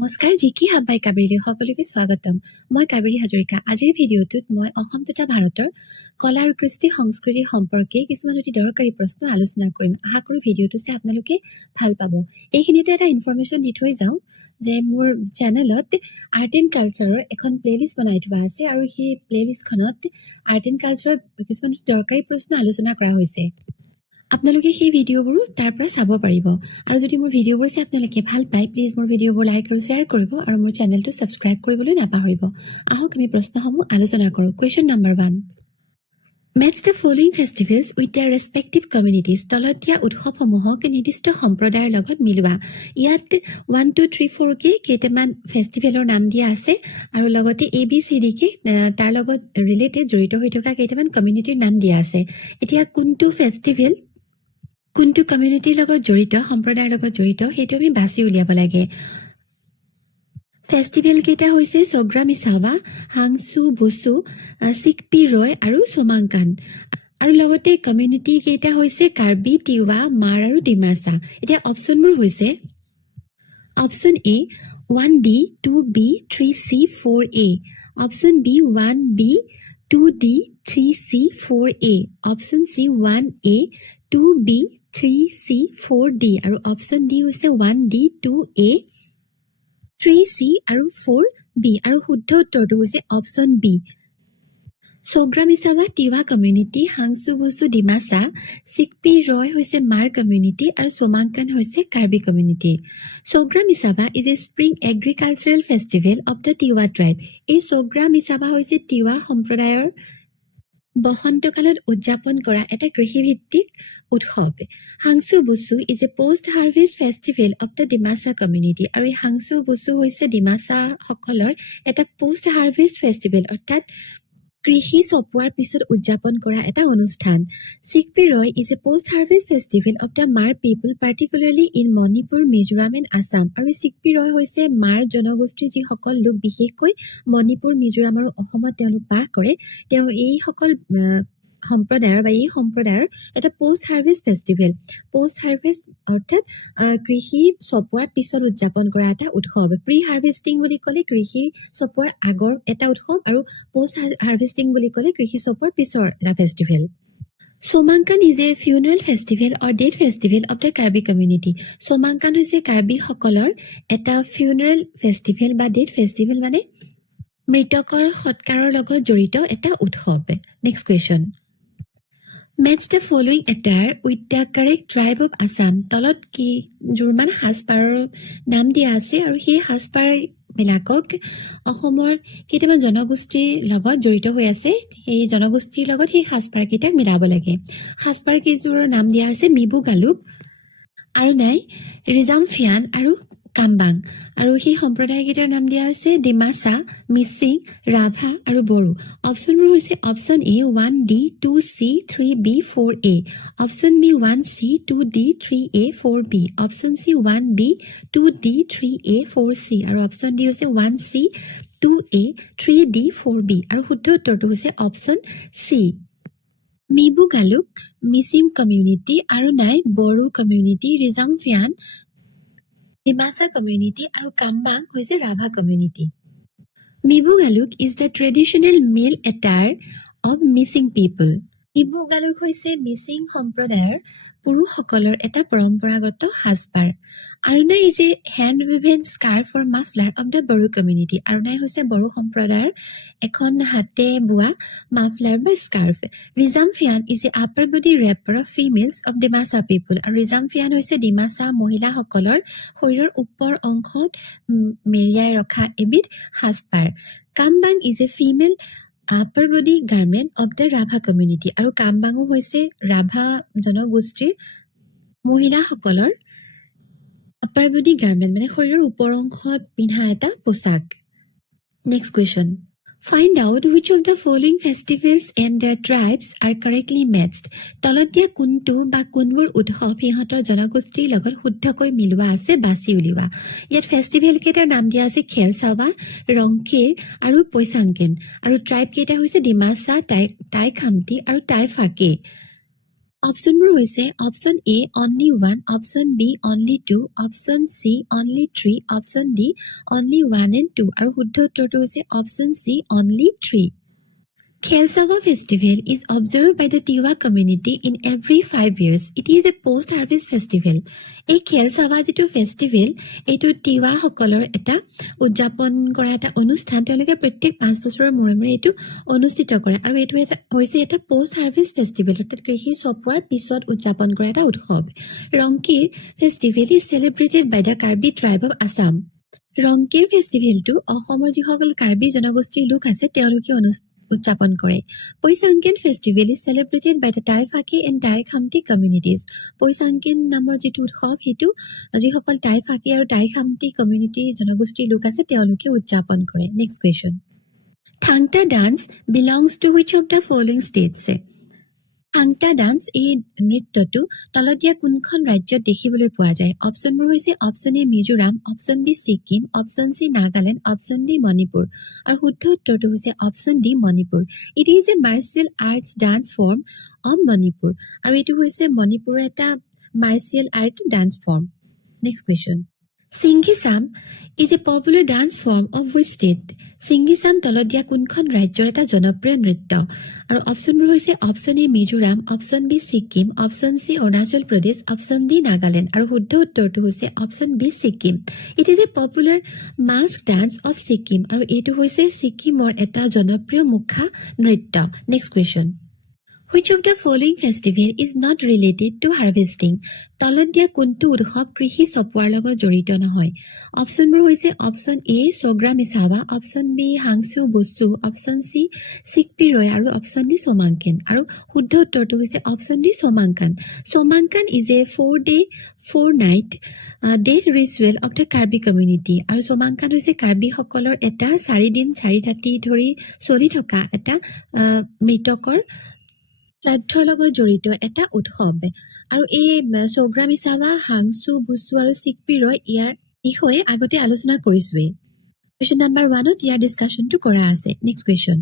নমস্কাৰ জিকি হাবাই কাবেৰী সকলোকে স্বাগতম মই কাবেৰী হাজৰিকা আজিৰ ভিডিঅ'টোত মই অসম তথা ভাৰতৰ কলা আৰু কৃষ্টি সংস্কৃতি সম্পৰ্কে কিছুমান অতি দৰকাৰী প্ৰশ্ন আলোচনা কৰিম আশা কৰোঁ ভিডিঅ'টো চাই আপোনালোকে ভাল পাব এইখিনিতে এটা ইনফৰমেশ্যন দি থৈ যাওঁ যে মোৰ চেনেলত আৰ্ট এণ্ড কালচাৰৰ এখন প্লেলিষ্ট বনাই থোৱা আছে আৰু সেই প্লেলিষ্টখনত আৰ্ট এণ্ড কালচাৰৰ কিছুমান দৰকাৰী প্ৰশ্ন আলোচনা কৰা হৈছে আপোনালোকে সেই ভিডিঅ'বোৰ তাৰ পৰা চাব পাৰিব আৰু যদি মোৰ ভিডিঅ'বোৰ চাই আপোনালোকে ভাল পায় প্লিজ মোৰ ভিডিঅ'বোৰ লাইক আৰু শ্বেয়াৰ কৰিব আৰু মোৰ চেনেলটো ছাবস্ক্ৰাইব কৰিবলৈ নাপাহৰিব আহক আমি প্ৰশ্নসমূহ আলোচনা কৰোঁ question number 1 match the following festivals with their respective communities তলত দিয়া উৎসৱসমূহক নিৰ্দিষ্ট সম্প্ৰদায়ৰ লগত মিলোৱা ইয়াত 1 2 3 4 কে কেইটামান ফেষ্টিভেলৰ নাম দিয়া আছে আৰু লগতে ABCD কে তাৰ লগত ৰিলেটেড জড়িত হৈ থকা কেইটামান কমিউনিটিৰ নাম দিয়া আছে এতিয়া কোনটো ফেষ্টিভেল কোনটো কমিউনিটিৰ লগত জড়িত সম্প্ৰদায়ৰ লগত জড়িত সেইটো আমি বাছি উলিয়াব লাগে ফেষ্টিভেল কেইটা হৈছে সগ্ৰা মিছাৱা হাংসু বুসু সিকপি ৰয় আৰু সোমাংকান আৰু লগতে কমিউনিটি কেইটা হৈছে কাৰ্বি তিৱা মাৰ আৰু ডিমাছা এতিয়া অপচনবোৰ হৈছে option A 1D 2B 3C 4A option B 1B 2D 3C 4A option C 1A 2B 3C 4D আৰু অপচন ডি হৈছে 1D 2A 3C আৰু 4B আৰু শুদ্ধ উত্তৰটো হৈছে option B Sagra Misawa Tiwa community Hangsu Busu Dimasa Sikpui Ruoi হৈছে মাৰ কমিউনিটি আৰু সোমাংকান হৈছে Karbi community Sagra Misawa is a spring agricultural festival of the Tiwa tribe এই সগ্ৰা মিছাৱা হৈছে তিৱা সম্প্ৰদায়ৰ বসন্তকালত উদযাপন কৰা এটা কৃষিভিত্তিক উৎসৱ Hangsu Busu is a post harvest festival of the Dimasa community আৰু এই হাংসু বুসু হৈছে ডিমাছা সকলৰ এটা পোষ্ট হাৰ্ভেষ্ট ফেষ্টিভেল অৰ্থাৎ কৃষি চপোৱাৰ পিছত উদযাপন কৰা এটা অনুষ্ঠান Sikpui Ruoi is a post harvest festival of the Hmar people particularly in Manipur Mizoram and Assam আৰু সিকপি ৰয় হৈছে মাৰ জনগোষ্ঠীৰ যিসকল লোক বিশেষকৈ মণিপুৰ মিজোৰাম আৰু অসমত তেওঁলোক বাস কৰে তেওঁ এইসকল সম্প্ৰদায়ৰ বা এই সম্প্ৰদায়ৰ এটা post harvest festival post harvest অৰ্থাৎ কৃষি চপোৱাৰ পিছত উদযাপন কৰা এটা উৎসৱ প্ৰি হাৰ্ভেষ্টিং বুলি ক'লে কৃষি চপোৱাৰ আগৰ এটা উৎসৱ আৰু পোষ্ট হাৰ্ভেষ্টিং বুলি ক'লে কৃষি চপোৱাৰ পিছৰ এটা festival Chomangkan is a funeral festival or death festival of the Karbi community Chomangkan হৈছে কাৰ্বিসকলৰ এটা ফিউনাৰেল ফেষ্টিভেল বা ডেথ ফেষ্টিভেল মানে মৃতকৰ সৎকাৰৰ লগত জড়িত এটা উৎসৱ next question match the following attire with the correct tribe of Assam তলত কি জোৰমান সাজপাৰৰ নাম দিয়া আছে আৰু সেই সাজপাৰ বিলাকক অসমৰ কেইটামান জনগোষ্ঠীৰ লগত জড়িত হৈ আছে সেই জনগোষ্ঠীৰ লগত সেই সাজপাৰ কেইটাক মিলাব লাগে সাজপাৰ কেইযোৰৰ নাম দিয়া আছে মিবু গালুক আৰু নাই ৰিজামফিয়ান আৰু কামবাং আৰু সেই সম্প্ৰদায়কেইটাৰ নাম দিয়া হৈছে ডিমাছা মিচিং ৰাভা আৰু বড়ো অপচনবোৰ হৈছে option A 1D 2C 3B 4A option B 1C 2D 3A 4B option C 1B 2D 3A 4C আৰু অপচন ডি হৈছে 1C 2A 3D 4B আৰু শুদ্ধ উত্তৰটো হৈছে option C Mibu Galuk Mising community আৰু নাই বড়ো কমিউনিটি ৰিজামফিয়ান ডিমাছা কমিউনিটি আৰু কামবাং হৈছে Rabha community Mibu Galuk is the traditional male attire of Mising people Mibu Galuk হৈছে মিচিং সম্প্ৰদায়ৰ পুৰুষসকলৰ এটা পৰম্পৰাগত সাজপাৰ আৰু নাই is a hand woven scarf for muffler of the Bodo community আৰু নাই হৈছে বড়ো সম্প্ৰদায়ৰ এখন হাতে বোৱা মাফলাৰ বা scarf Rijamphai is a upper body wrapper of females of Dimasa people আৰু ৰিজামফিয়ান হৈছে ডিমাছা মহিলাসকলৰ শৰীৰৰ ওপৰ অংশত মেৰিয়াই ৰখা এবিধ সাজপাৰ Kambang is a female upper body garment of the Rabha community আৰু কামবাঙো হৈছে ৰাভা জনগোষ্ঠীৰ মহিলাসকলৰ আপাৰ বডি গাৰ্মেণ্ট মানে শৰীৰৰ ওপৰ অংশত পিন্ধা এটা পোচাক next question find out which of the following festivals and their tribes are correctly matched তলত দিয়া কোনটো বা কোনবোৰ উৎসৱ সিহঁতৰ জনগোষ্ঠীৰ লগত শুদ্ধকৈ মিলোৱা আছে বাছি উলিওৱা ইয়াত ফেষ্টিভেল কেইটাৰ নাম দিয়া আছে খেলচাৱা ৰংকেৰ আৰু পৈচাংকেন আৰু ট্ৰাইব কেইটা হৈছে ডিমাছা টাই খামতি আৰু টাই ফাকে অপশ্যনবোৰ হৈছে option A only 1, option B only 2, option C only 3, option D only 1 and 2 আৰু শুদ্ধ উত্তৰটো হৈছে option C only 3. Khelsawa festival is observed by the Tiwa community in every 5 years. It is a post-harvest festival. এই Khelsawa যিটো festival এইটো তিৱা সকলৰ এটা উদযাপন কৰা এটা অনুষ্ঠান তেওঁলোকে প্ৰত্যেক 5 বছৰৰ মূৰে মূৰে এইটো অনুষ্ঠিত কৰে আৰু এইটো হৈছে এটা পোষ্ট-হাৰ্ভেষ্ট ফেষ্টিভেল অৰ্থাৎ কৃষি চপোৱাৰ পিছত উদযাপন কৰা এটা উৎসৱ. Rongker festival is celebrated by the Karbi tribe of Assam. Rongker ফেষ্টিভেলটো অসমৰ যিসকল কাৰ্বি জনগোষ্ঠীৰ লোক আছে তেওঁলোকে উদযাপন কৰে. Poisangken festival is celebrated by the Tai Phake and Tai খামতি কমিউনিটিজ. পৈচাংকেন নামৰ যিটো উৎসৱ সেইটো যিসকল টাই ফাকি আৰু টাই খামতি কমিউনিটিৰ জনগোষ্ঠীৰ লোক আছে তেওঁলোকে উদযাপন কৰে. Next question. Thangta dance belongs to which of the following states? Thangta dance এই নৃত্যটো তলত দিয়া কোনখন ৰাজ্যত দেখিবলৈ পোৱা যায়? অপশ্যনবোৰ হৈছে option A Mizoram, option B Sikkim, option C Nagaland, option D Manipur আৰু শুদ্ধ উত্তৰটো হৈছে option D Manipur. It is a martial arts dance form of Manipur আৰু এইটো হৈছে মণিপুৰৰ এটা martial art dance form. Next question. Chingicham is a popular dance form of which state? Chingicham তলত দিয়া কোনখন ৰাজ্যৰ এটা জনপ্ৰিয় নৃত্য? আৰু অপশ্যনবোৰ হৈছে option A Mizoram, option B Sikkim, option C Arunachal Pradesh, option D Nagaland আৰু শুদ্ধ উত্তৰটো হৈছে option B Sikkim. It is a popular mask dance of Sikkim আৰু এইটো হৈছে ছিকিমৰ এটা জনপ্ৰিয় মুখা নৃত্য. Next question. Which of the following festival is not related to harvesting? তলত দিয়া কোনটো উৎসৱ কৃষি চপোৱাৰ লগত জড়িত নহয়? অপশ্যনবোৰ হৈছে option A Sagra Misawa, option B Hangsu Busu, option C Sikpui Ruoi আৰু অপশ্যন ডি সোমাংকেন আৰু শুদ্ধ উত্তৰটো হৈছে option D Chomangkan. Chomangkan is a 4-day 4-night death ritual of the Karbi community আৰু সোমাংকান হৈছে কাৰ্বিসকলৰ এটা 4 দিন 4 ৰাতি ধৰি চলি থকা এটা মৃতকৰ শ্ৰাদ্ধৰ লগত জড়িত এটা উৎসৱ আৰু এই চগ্ৰা মিছাৱা, হাংচু বুচু আৰু চিকপি ৰয় ইয়াৰ বিষয়ে আগতে আলোচনা কৰিছোৱেই. কুৱেশ্যন নাম্বাৰ 1ত ইয়াৰ ডিছকাশ্যনটো কৰা আছে. Next question.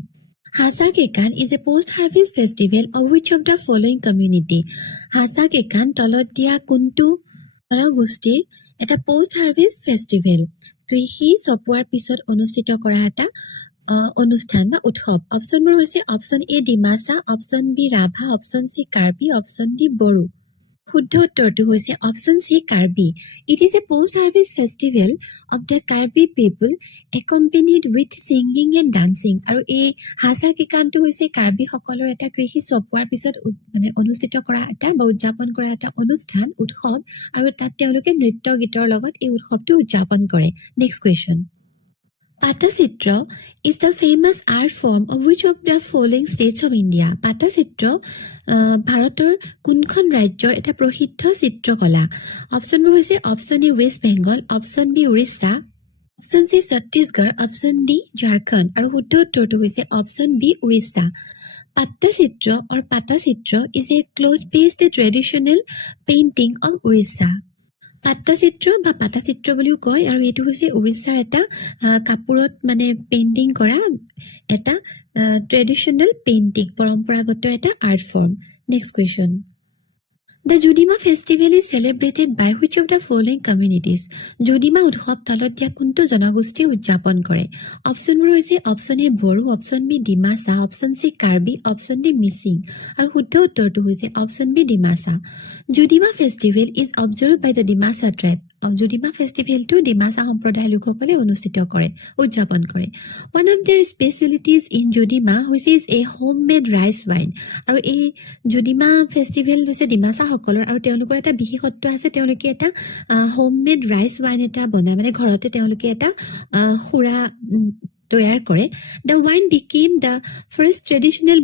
Hacha Kekan is a post harvest festival of which of the following community? Hacha Kekan তলত দিয়া কোনটো জনগোষ্ঠীৰ এটা পোষ্ট হাৰ্ভেষ্ট ফেষ্টিভেল কৃষি চপোৱাৰ পিছত অনুষ্ঠিত কৰা এটা অনুষ্ঠান বা উৎসৱ? অপশ্যনবোৰ হৈছে option A Dimasa, option B Rabha, option C Karbi, option D Bodo. শুদ্ধ উত্তৰটো হৈছে option C Karbi. It is a post harvest festival of the Karbi people accompanied with singing and dancing আৰু এই হাছাকেকানটো হৈছে কাৰ্বিসকলৰ এটা কৃষি চপোৱাৰ পিছত অনুষ্ঠিত কৰা এটা বা উদযাপন কৰা এটা অনুষ্ঠান উৎসৱ আৰু তাত তেওঁলোকে নৃত্য গীতৰ লগত এই উৎসৱটো উদযাপন কৰে. Next question. Patachitra is the famous art form of which of the following states of India? Patachitra ভাৰতৰ কোনখন ৰাজ্যৰ এটা প্ৰসিদ্ধ চিত্ৰকলা? অপশ্যনবোৰ হৈছে option A West Bengal, option B Orissa, option C Chhattisgarh, option D Jharkhand আৰু শুদ্ধ উত্তৰটো হৈছে option B Orissa. Patachitra or Patachitra is a cloth-based traditional painting of Orissa. পাট্টাচিত্ৰ বা পাটাচিত্ৰ বুলিও কয় আৰু এইটো হৈছে উৰিষ্যাৰ এটা কাপোৰত পেইণ্টিং কৰা এটা ট্ৰেডিশ্যনেল পেইণ্টিং, পৰম্পৰাগত এটা art form. Next question. The Judima festival is celebrated by which of the following communities? Judima উৎসৱ তলত দিয়া কোনটো জনগোষ্ঠীয়ে উদযাপন কৰে? অপশ্যনবোৰ হৈছে option A Bodo, option B Dimasa, option C Karbi, option D Mising আৰু শুদ্ধ উত্তৰটো হৈছে option B Dimasa. Judima festival is observe by the Dimasa tribe. Judima ফেষ্টিভেলটো ডিমাচা সম্প্ৰদায়ৰ লোকসকলে অনুষ্ঠিত কৰে, উদযাপন কৰে. One of their specialities in Judima which is a home made rice wine আৰু এই জুডিমা ফেষ্টিভেল হৈছে ডিমাচাসকলৰ আৰু তেওঁলোকৰ এটা বিশেষত্ব আছে, তেওঁলোকে এটা হোম মেড ৰাইচ ৱাইন এটা বনায়, ঘৰতে তেওঁলোকে এটা সুৰা তৈয়াৰ কৰে. The wine became the first traditional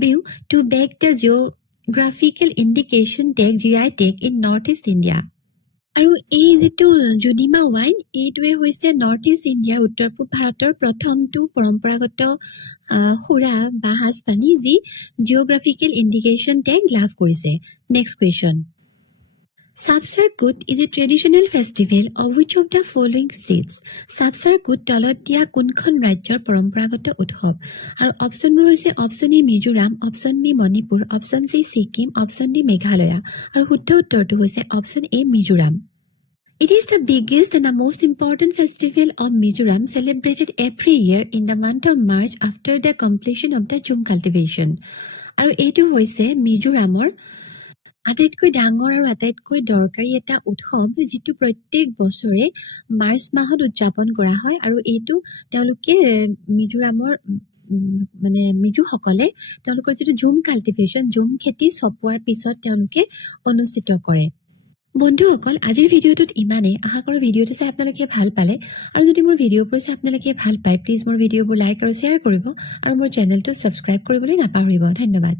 brew to bag the geographical indication tag GI tag in North East India. আৰু এই যিটো জুডিমা ৱাইন এইটোৱে হৈছে নৰ্থ ইষ্ট ইণ্ডিয়াৰ উত্তৰ পূব ভাৰতৰ প্ৰথমটো পৰম্পৰাগত সুৰা বা সাজপানী যি জিঅ'গ্ৰাফিকেল ইণ্ডিকেশ্যন টেগ লাভ কৰিছে. Next question. Sapsarkut is a traditional festival of which of the following states? Sapsarkut তলত দিয়া কোনখন ৰাজ্যৰ পৰম্পৰাগত উৎসৱ? আৰু অপশ্যনবোৰ হৈছে option A Mizoram, option B Manipur, option C Sikkim, option D Meghalaya. আৰু শুদ্ধ উত্তৰটো হৈছে option A Mizoram. It is the biggest and the most important festival of Mizoram celebrated every year in the month of March after the completion of the Jhum cultivation. আৰু এইটো হৈছে মিজোৰামৰ আটাইতকৈ ডাঙৰ আৰু আটাইতকৈ দৰকাৰী এটা উৎসৱ যিটো প্ৰত্যেক বছৰে মাৰ্চ মাহত উদযাপন কৰা হয় আৰু এইটো তেওঁলোকে মিজোৰামৰ মানে মিজোসকলে তেওঁলোকৰ যিটো ঝুম কাল্টিভেশ্যন ঝুম খেতি চপোৱাৰ পিছত তেওঁলোকে অনুষ্ঠিত কৰে। বন্ধুসকল আজিৰ ভিডিঅ'টোত ইমানেই। আশা কৰোঁ ভিডিঅ'টো চাই আপোনালোকে ভাল পালে আৰু যদি মোৰ ভিডিঅ'বোৰ চাই আপোনালোকে ভাল পায় প্লিজ মোৰ ভিডিঅ'বোৰ লাইক আৰু শ্বেয়াৰ কৰিব আৰু মোৰ চেনেলটো ছাবস্ক্ৰাইব কৰিবলৈ নাপাহৰিব। ধন্যবাদ।